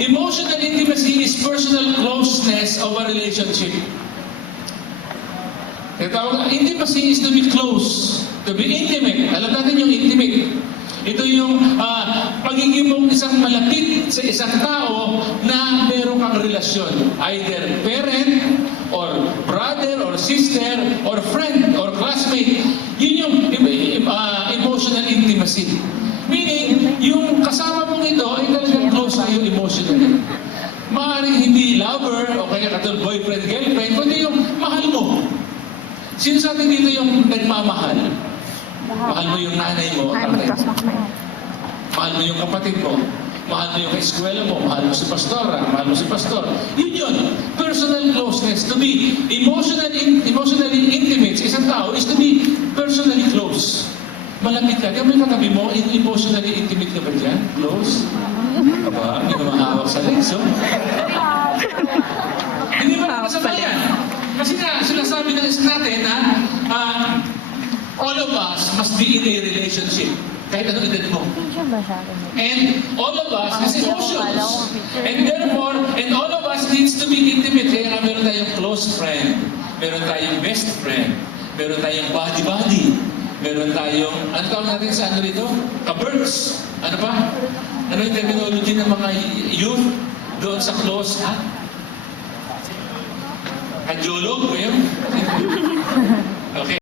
Emotional intimacy is personal closeness of a relationship. Intimacy is to be close, to be intimate. Alam natin yung intimate. Ito yung pagiging mong isang malapit sa isang tao na meron kang relasyon. Either parent, or brother, or sister, or friend, or classmate. Yun yung emotional intimacy. Meaning, yung kasama mong ito ay talagang close sa iyo emotionally. Maaaring hindi lover, o kaya katulad boyfriend, girlfriend, kundi yung mahal mo. Sino sa atin dito yung nagmamahal? Mahal mo yung nanay mo, tatay mo. Mahal mo yung kapatid mo. Mahal mo yung eskwela mo. Mahal mo si pastora. Mahal mo si pastor. Yun yun. Personal closeness. To be emotionally intimate sa isang tao is to be personally close. Malapit ka. Kaya may katabi mo, emotionally intimate ka ba dyan? Close? Aba, hindi ka mahawak sa legs, oh. Hindi ba masama yan? Kasi nga, sinasabi ng isa natin na all of us must be in a relationship. Kahit anong edad mo. And all of us has emotions. And therefore, and all of us needs to be intimate. Kaya nga meron tayong close friend. Meron tayong best friend. Meron tayong buddy-buddy. Meron tayong, ano tawag natin sa ano rito? Ka-birds. Ano pa? Ano yung terminology ng mga youth doon sa close, ha? Kajolog, ba yun? Okay.